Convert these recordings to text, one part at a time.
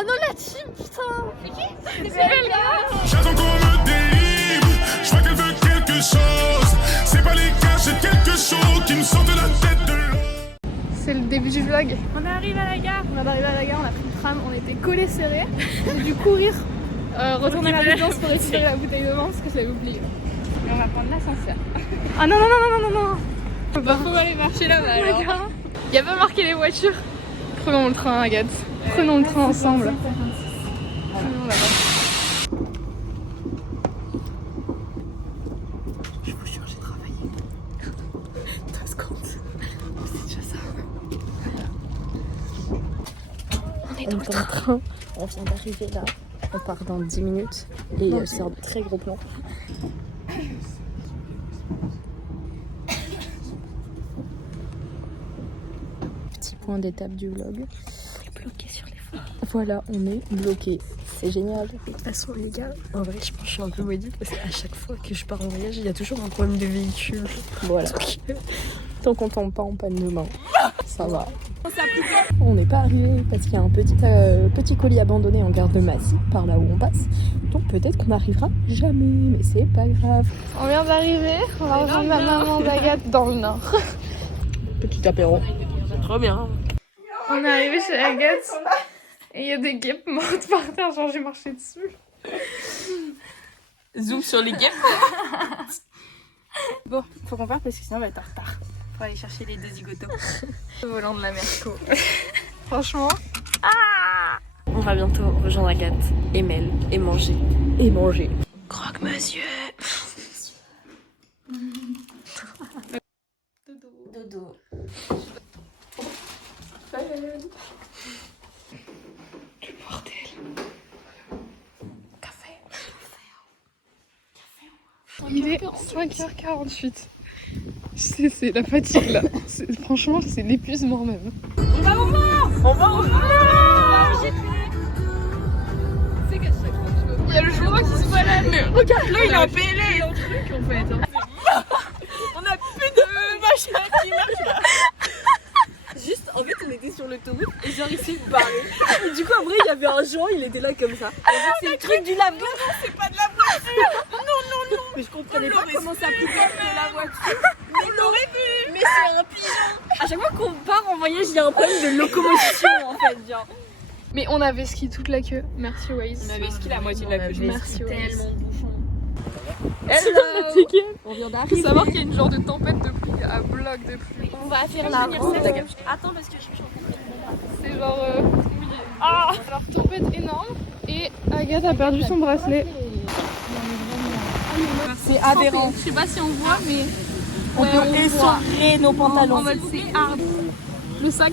Ah non, la team, putain. C'est qui? C'est Belga. J'attends qu'on me délivre. Je vois qu'elle veut quelque chose. C'est pas les gars, j'ai quelque chose qui me sortent la tête de l'eau. C'est le début du vlog. On arrive à la gare. On est arrivé à la gare, on a pris le tram, on était collés serrés. J'ai dû courir, retourner à la résidence pour récupérer la bouteille de vin parce que je l'avais oubliée. Et on va prendre l'ascenseur. Ah non, non, non, non, non, non. Faut aller marcher là-bas alors. Il n'y a pas marqué les voitures. Prenons le train, Agathe. Prenons le train ensemble. Prenons là-bas. Je vous jure, j'ai travaillé. 2 secondes. C'est déjà ça. On est dans le train. On vient d'arriver là, on part dans 10 minutes et c'est un très gros plan. Petit point d'étape du vlog. On est bloqué sur les photos. Voilà, on est bloqué. C'est génial. De toute façon les gars, en vrai je pense que je suis un peu maudite parce qu'à chaque fois que je pars en voyage, il y a toujours un problème de véhicule. Voilà. Tant qu'on tombe pas en panne de main, ça va. On n'est pas arrivé parce qu'il y a un petit colis abandonné en gare de Massy, par là où on passe. Donc peut-être qu'on n'arrivera jamais, mais c'est pas grave. On vient d'arriver. On va rejoindre la maman d'Agathe dans le nord. Petit apéro. Trop bien. On est arrivé chez Agathe et il y a des guêpes mortes par terre, genre j'ai marché dessus. Zoom sur les guêpes. Bon, faut qu'on parte parce que sinon on va être en retard. Faut aller chercher les 2 zigotos. Le volant de la Merco. Franchement. On va bientôt rejoindre Agathe et Mel et manger. Et manger. Croque monsieur. Dodo. Le bordel. Café. Il est 5h48. C'est la fatigue là. Franchement, c'est l'épuisement même. On va au mort. Il y a le journal qui se balade. Regarde là, il est en PLA. Il est en truc en fait. On a plus de machin qui marche là. Juste, en fait, on était sur l'autoroute et genre il s'est barré. Et du coup, après, il y avait un Jean, il était là comme ça. Et en fait, c'est le truc du lave-glace. Non, c'est pas de la voiture. Non. Mais je comprenais pas comment ça pouvait être la voiture. On l'aurait vu. Mais c'est un pigeon. À chaque fois qu'on part en voyage, il y a un problème de locomotion en fait, genre. Mais on avait ski toute la queue. Merci Waze. On avait ski la moitié de la queue. Merci Waze. Tellement de bouchons. Hello. On vient Il faut d'arriver. savoir qu'il y a une genre de tempête de pluie, à bloc de pluie. On va faire la route. Attends parce que je suis en train de C'est genre mouillé. Alors tempête énorme et Agathe a perdu son bracelet. C'est aberrant. Je sais pas si on voit mais On peut essorer nos en pantalons. mode c'est hard. Le sac,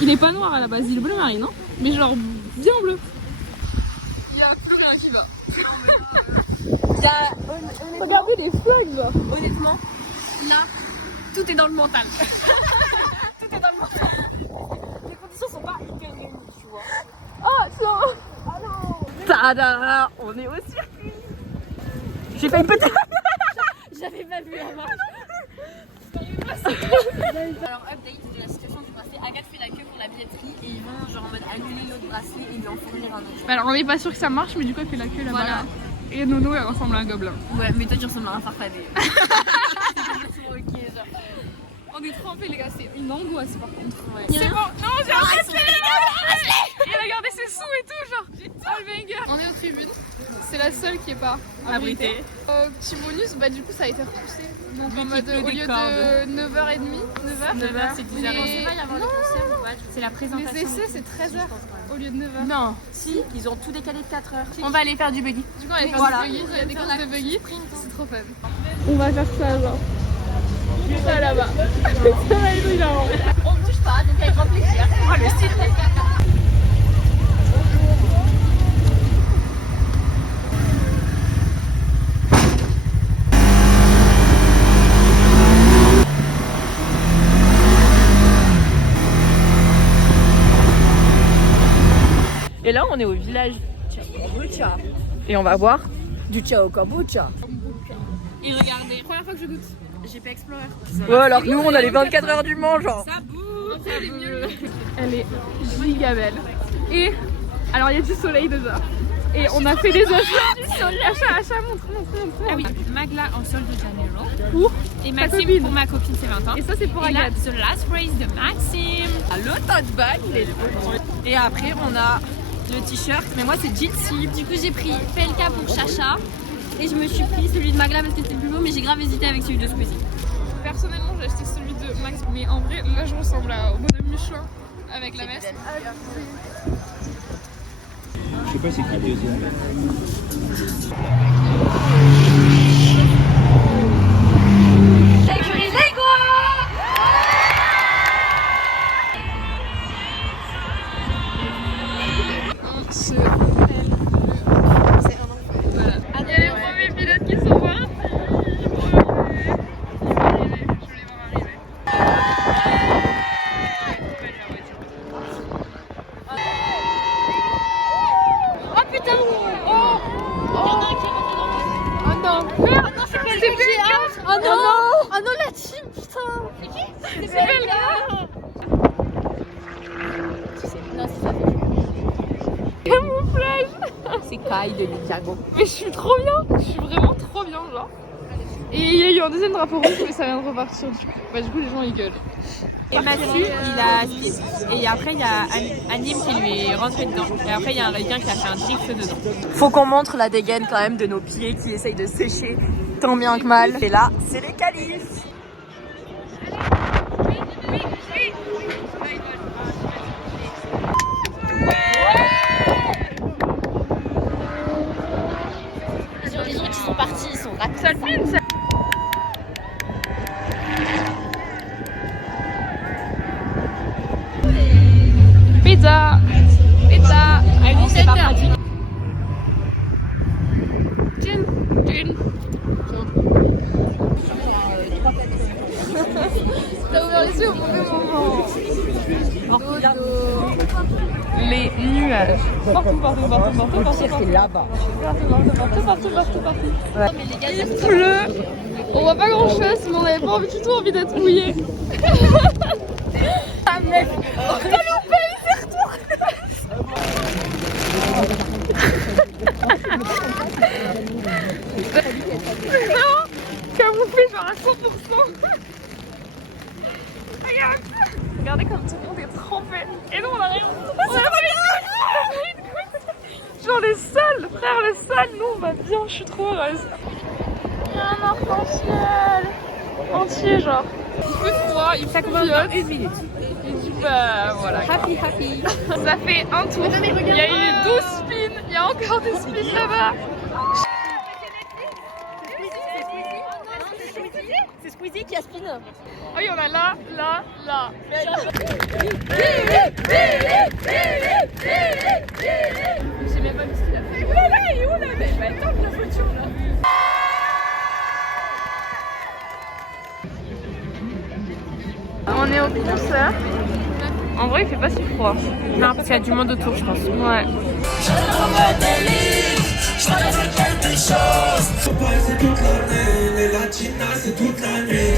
il est pas noir à la base, il est bleu marine, non? Mais genre bien bleu. Il y a plus rien qui va. Regardez les flags là. Honnêtement, là, tout est dans le mental. Tout est dans le mental. Les conditions sont pas hyper réunies, tu vois. Ah tiens. Tada, on est au circuit. J'ai failli péter. J'avais pas vu la marche. Alors update de la situation du bracelet. Agathe fait la queue pour la billetterie et ils vont genre en mode annuler l'autre bracelet et lui en fournir un autre. Alors on n'est pas sûr que ça marche mais du coup elle fait la queue là-bas. Voilà. Et Nono elle ressemble à un gobelin. Ouais, mais toi tu ressembles à un farfadet. Ok, genre. On est trempés les gars, c'est une angoisse par contre. Ouais. C'est bon, non j'ai un bracelet les gars, et regardez ses sous et tout genre. Oh le banger. On est aux tribunes, c'est la seule qui est pas abritée. Petit bonus, bah du coup ça a été repoussé. Donc en mode au lieu de 9h30, 9h c'est 10h. les... C'est la présentation. Les essais c'est 13h au lieu de 9h. Non, si, ils ont tout décalé de 4 heures. On va aller faire du buggy. Du coup on va faire Voilà. du buggy, il y a des courses de buggy, c'est trop fun. On va faire ça genre. Ça là-bas. Ça va être hilarant. On me touche pas, donc avec grand plaisir. Oh, le style. Et là, on est au village Kombucha. Et on va boire du Ciao Kombucha. Et regardez, première fois que je goûte. J'ai pas Explorer. Ouais, alors que nous, on a les 24 heures du Mans, genre. Ça bouffe. Elle est giga belle. Et Alors il y a du soleil déjà. Et on a fait des achats. Achat, montre. Ah oui, Magla en solde de Janeiro. Pour Et ta Maxime copine. pour ma copine, c'est 20 ans. Et ça c'est pour Et là, Agathe. The Last Race de Maxime. Le tote bag, il est beau. Et après, on a le t-shirt, mais moi c'est Jilcy. Du coup, j'ai pris PLK pour Chacha et je me suis pris celui de Magla parce que c'était le plus beau, mais j'ai grave hésité avec celui de Squeezie. Personnellement j'ai acheté celui de Max. Mais en vrai là je ressemble au bonhomme Michelin avec la veste. Je sais pas c'est qui le deuxième. On se rappelle c'est un enfer. Voilà. Il y a les premiers pilotes qui sont partis. Je les vois arriver. Oh putain! Oh non! C'est PLK! Oh non! Oh non, la team, putain! C'est PLK! Non, c'est ça. Camouflage! C'est Kai de Ninjago. Mais je suis trop bien! Je suis vraiment trop bien, genre. Et il y a eu un deuxième drapeau rouge, mais ça vient de repartir. Du coup, les gens ils gueulent. Et Mathieu, il a split. Et après, il y a Anime qui lui est rentré dedans. Et après, il y a un requin qui a fait un drift dedans. Faut qu'on montre la dégaine quand même de nos pieds qui essayent de sécher tant bien que mal. Et là, c'est les qualifs. Les gens qui sont partis, ils sont ratés. Ça le fait, ça. Pizza! Pizza! Allez, c'est pas pratique. Gin! T'as ouvert les yeux au mauvais moment. Les nuages. Partout. C'est là-bas. Il pleut. On voit pas grand chose, mais on avait pas du tout envie d'être mouillé. Ah mec! Oh, t'as loupé, il s'est retourné! Non! Camouflé genre à 100%. Regarde! Regardez comme tout le monde est trempé. Et nous on a rien. On a pas une goutte. Genre les seuls, frère, les seuls, nous on va bien, je suis trop heureuse. Il y a un arc-en-ciel entier genre. Il fait froid, il fait dans 1 minute. Et du coup bah voilà. Happy. Ça fait un tour. Il y a eu 12 spins, il y a encore des spins là-bas. C'est Squeezie qui a spin. Oh il y en a là. J'ai même pas vu ce qu'il a fait. Oulala, il est où là? Mais attends la voiture là. On est au concert. En vrai, il fait pas si froid. Non, parce qu'il y a du monde autour, je pense. Ouais. C'est toute l'année, les latinas c'est toute la nuit.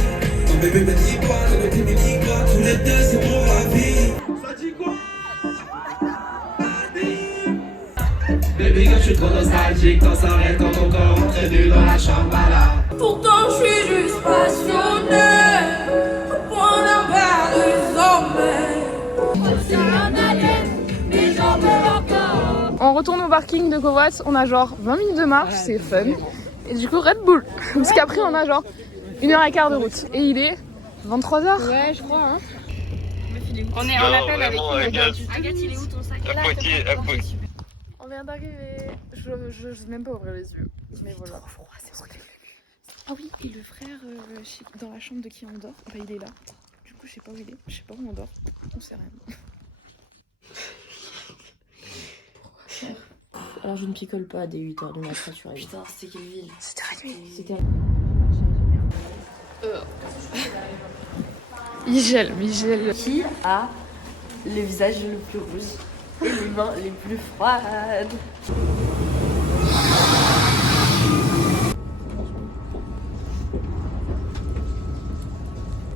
Ton bébé me dit quoi, le bébé me dit quoi, tous les deux c'est pour la vie. Ça dit quoi? Baby girl, je suis trop nostalgique, quand ça reste dans ton corps, entraîné dans la chambre là. Pourtant je suis juste passionné, au point d'un verre désormais. On retourne au parking de Covoite, on a genre 20 minutes de marche, c'est fun. Et du coup Red Bull, parce qu'après on a genre 1h15 de route. Et il est 23h. Ouais, je crois. Hein. On est en appel avec Agathe, il est où ton sac? On vient d'arriver, je sais même pas ouvrir les yeux. Mais voilà. Ah oui, et le frère dans la chambre de qui on dort, enfin il est là. Du coup je sais pas où il est, je sais pas où on dort, on sait rien. Alors je ne picole pas dès 8h du matin sur elle. Putain, c'était quelle ville? C'était réduit. C'était... Il gèle. Qui a le visage le plus rouge et les mains les plus froides?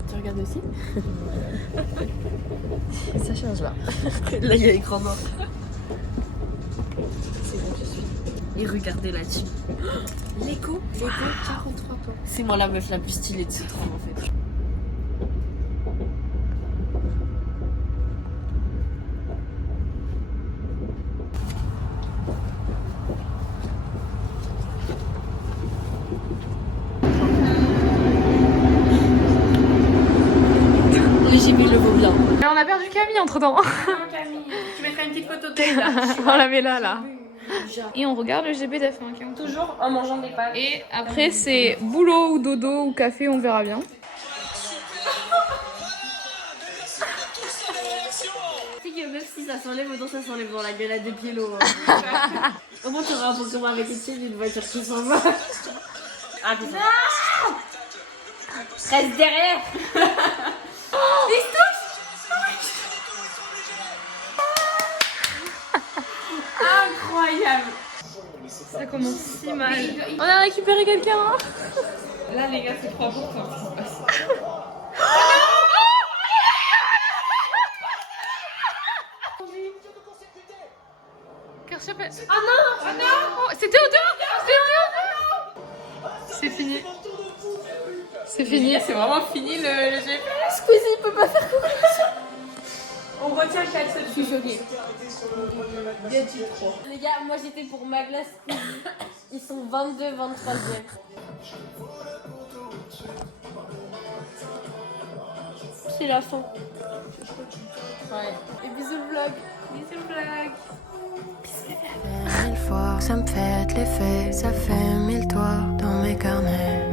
Tu regardes aussi? Ça change là. Là il y a l'écran noir. C'est bon, je suis. Et regardez là-dessus. L'écho 43 points. C'est moi la meuf la plus stylée de ce train en fait. Le JB le vaut bien. Mais on a perdu Camille entre temps. Camille, tu mettras une petite photo d'elle là. On la met là. Et on regarde le GB d'F1. Toujours en mangeant des pâtes. Et après c'est boulot ou dodo ou café, on verra bien. Tu sais que même si ça s'enlève, autant ça s'enlève dans la galette de Pielo. Au moins tu auras un Pokémon avec une voiture qui s'en va. Ah putain. Reste derrière. Il se touche. Incroyable. Ça commence si mal. On a récupéré quelqu'un. Là, les gars, c'est 3 pour toi. Kershapel. Ah non. C'était au dehors. C'est fini. C'est fini. C'est vraiment fini le GP. Squeezie, il peut pas faire coucou. On retient 4 secondes. Je suis choquée. Les gars, moi j'étais pour Magla Squeezie. Ils sont 22, 23e. C'est la fin. Ouais. Et bisous vlog. Bisous vlog. Mille fois, ça me fait l'effet, ça fait 1000 toits dans mes carnets.